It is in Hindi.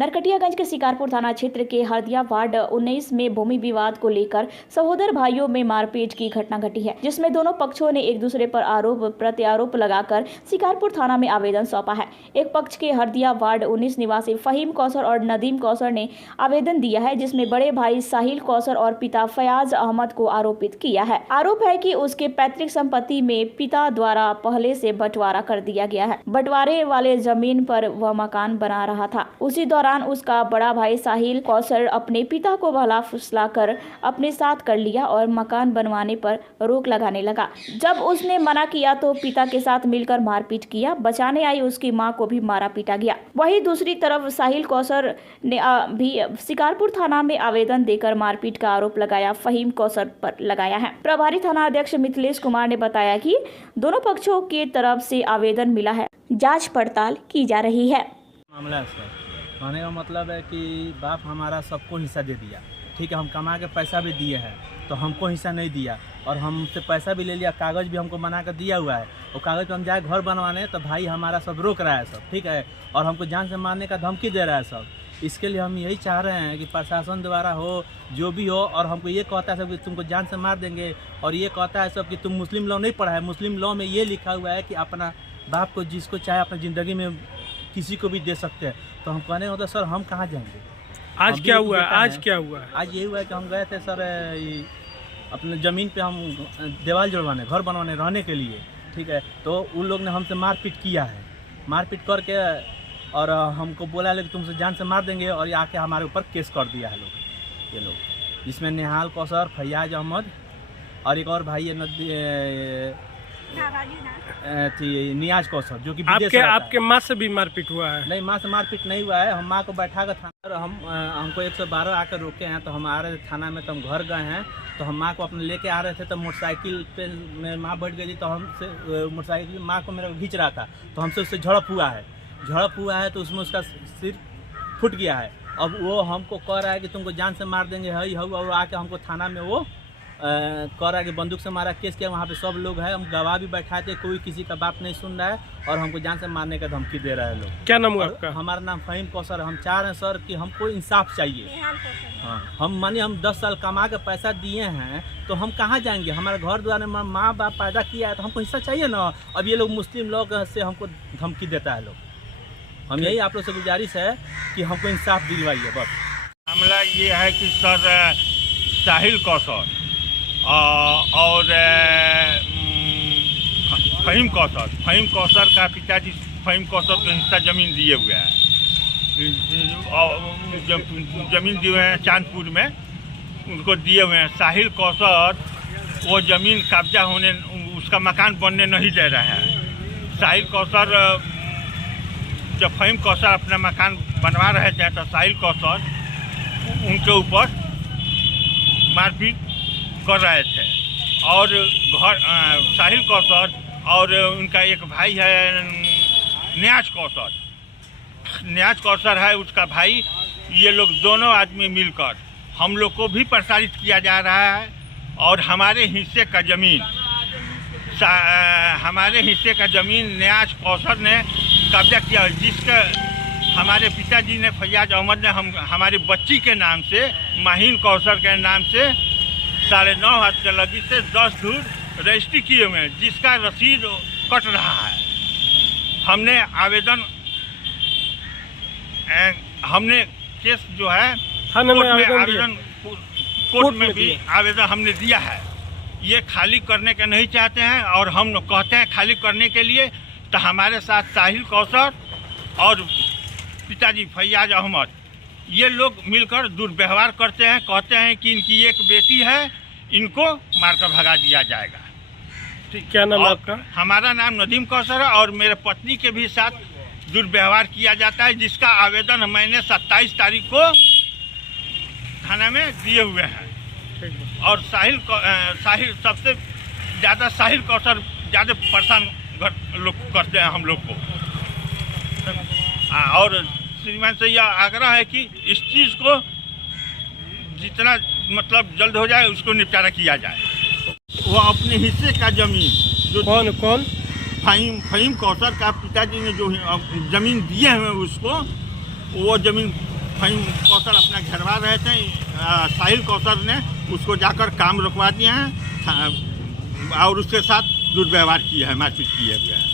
नरकटियागंज के शिकारपुर थाना क्षेत्र के हरदिया वार्ड 19 में भूमि विवाद को लेकर सहोदर भाइयों में मारपीट की घटना घटी है, जिसमें दोनों पक्षों ने एक दूसरे पर आरोप प्रत्यारोप लगाकर शिकारपुर थाना में आवेदन सौंपा है। एक पक्ष के हरदिया वार्ड 19 निवासी फहीम कौसर और नदीम कौसर ने आवेदन दिया है, जिसमें बड़े भाई साहिल कौसर और पिता फयाज अहमद को आरोपित किया है। आरोप है कि उसके पैतृक संपत्ति में पिता द्वारा पहले से बंटवारा कर दिया गया है। बंटवारे वाले जमीन पर वह मकान बना रहा था। उसी दौरान उसका बड़ा भाई साहिल कौसर अपने पिता को भला फुसलाकर अपने साथ कर लिया और मकान बनवाने पर रोक लगाने लगा। जब उसने मना किया तो पिता के साथ मिलकर मारपीट किया। बचाने आई उसकी मां को भी मारा पीटा गया। वहीं दूसरी तरफ साहिल कौसर ने भी शिकारपुर थाना में आवेदन देकर मारपीट का आरोप लगाया फहीम कौसर पर लगाया है। प्रभारी थाना अध्यक्ष मिथिलेश कुमार ने बताया कि दोनों पक्षों की तरफ से आवेदन मिला है, जांच पड़ताल की जा रही है। मामला है सर, कहने का मतलब है कि बाप हमारा सबको हिस्सा दे दिया, ठीक है। हम कमा के पैसा भी दिए हैं तो हमको हिस्सा नहीं दिया, और हमसे पैसा भी ले लिया, कागज़ भी हमको बना कर दिया हुआ है। और कागज़ पे हम जाए घर बनवाने तो भाई हमारा सब रोक रहा है सब, ठीक है, और हमको जान से मारने का धमकी दे रहा है सब। इसके लिए हम यही चाह रहे हैं कि प्रशासन द्वारा हो, जो भी हो, और हमको ये कहता है सब कि तुमको जान से मार देंगे, और ये कहता है सब कि तुम मुस्लिम लॉ नहीं पढ़ा है। मुस्लिम लॉ में ये लिखा हुआ है कि अपना बाप को जिसको चाहे अपनी ज़िंदगी में किसी को भी दे सकते हैं। तो हम कहने होता सर हम कहाँ जाएंगे। आज क्या हुआ? आज क्या हुआ? आज ये हुआ है कि हम गए थे सर अपने ज़मीन पे हम दीवार जुड़वाने, घर बनवाने, रहने के लिए, ठीक है। तो उन लोग ने हमसे मारपीट किया है। मारपीट करके और हमको बोला है कि तुमसे जान से मार देंगे, और ये आके हमारे ऊपर केस कर दिया है ये लोग। इसमें निहाल कौसर, फयाज अहमद और एक और भाई नियाज कौसर, जो कि आपके माँ से भी मारपीट हुआ है? नहीं, माँ से मारपीट नहीं हुआ है। हम माँ को बैठा कर थाना, हमको 112 आकर रोके हैं। तो हम आ रहे थे थाना में, तो हम घर गए हैं। तो हम माँ को अपने लेके आ रहे थे, तो मोटरसाइकिल पे मेरी माँ बैठ गई थी। तो हमसे मोटरसाइकिल माँ को मेरा खींच रहा था, तो हमसे उससे झड़प हुआ है। तो उसमें उसका सिर फूट गया है। अब वो हमको कह रहा है कि तुमको जान से मार देंगे, और आके हमको थाना में वो कह रहा है कि बंदूक से मारा, केस किया। वहाँ पे सब लोग हैं, हम गवाह भी बैठाए थे, कोई किसी का बात नहीं सुन रहा है, और हमको जान से मारने का धमकी दे रहा है लोग। क्या नाम हुआ आपका? हमारा नाम फहीम कौसर। हम चाह रहे हैं सर कि हमको इंसाफ चाहिए। हाँ, हम 10 साल कमा के पैसा दिए हैं, तो हम कहाँ जाएंगे? हमारे घर द्वार में माँ बाप पैदा किया है, तो हमको हिस्सा चाहिए ना। अब ये लोग मुस्लिम लोग से हमको धमकी देता है लोग। हम यही आप लोग से गुजारिश है कि हमको इंसाफ दिलवाइए बस। मामला ये है कि सर साहिल कौसर और फहीम कौसर का पिताजी फहीम कौसर को हिस्सा ज़मीन दिए हुए हैं। ज़मीन दिए हुए हैं चांदपुर में, उनको दिए हुए हैं। साहिल कौसर वो ज़मीन कब्जा होने, उसका मकान बनने नहीं दे रहे हैं। साहिल कौसर, जब फहीम कौसर अपना मकान बनवा रहे थे, तो साहिल कौसर उनके ऊपर मारपीट कर रहे थे। और साहिल कौसर और उनका एक भाई है न्याज कौसर है उसका भाई। ये लोग दोनों आदमी मिलकर हम लोग को भी प्रसारित किया जा रहा है, और हमारे हिस्से का ज़मीन न्याज कौसर ने कब्जा किया, जिसका हमारे पिताजी ने, फयाज अहमद ने, हमारी बच्ची के नाम से, माहीन कौसर के नाम से 9.5 हाथ के लगी से 10 धूर रजिस्ट्री किए हुए हैं, जिसका रसीद कट रहा है। हमने केस जो है कोर्ट में भी आवेदन हमने दिया है। ये खाली करने के नहीं चाहते हैं, और हम कहते हैं खाली करने के लिए। तो हमारे साथ साहिल कौसर और पिताजी फयाज अहमद, ये लोग मिलकर दुर्व्यवहार करते हैं। कहते हैं कि इनकी एक बेटी है, इनको मारकर भगा दिया जाएगा। ठीक, क्या नाम आपका? हमारा नाम नदीम कौसर है, और मेरे पत्नी के भी साथ दुर्व्यवहार किया जाता है, जिसका आवेदन मैंने 27 तारीख को थाना में दिए हुए हैं। और साहिल सबसे ज़्यादा, साहिल कौसर ज़्यादा परेशान लोग करते हैं हम लोग को। और श्रीमान से यह आग्रह है कि इस चीज़ को जितना मतलब जल्द हो जाए उसको निपटारा किया जाए। वो अपने हिस्से का ज़मीन जो कौन फहीम कौसर का पिताजी ने जो ज़मीन दिए हुए उसको, वो ज़मीन फहीम कौसर अपना घरवा रहे थे। साहिल कौसर ने उसको जाकर काम रुकवा दिए हैं और उसके साथ दुर्व्यवहार किया है, मारपीट किए हुए है।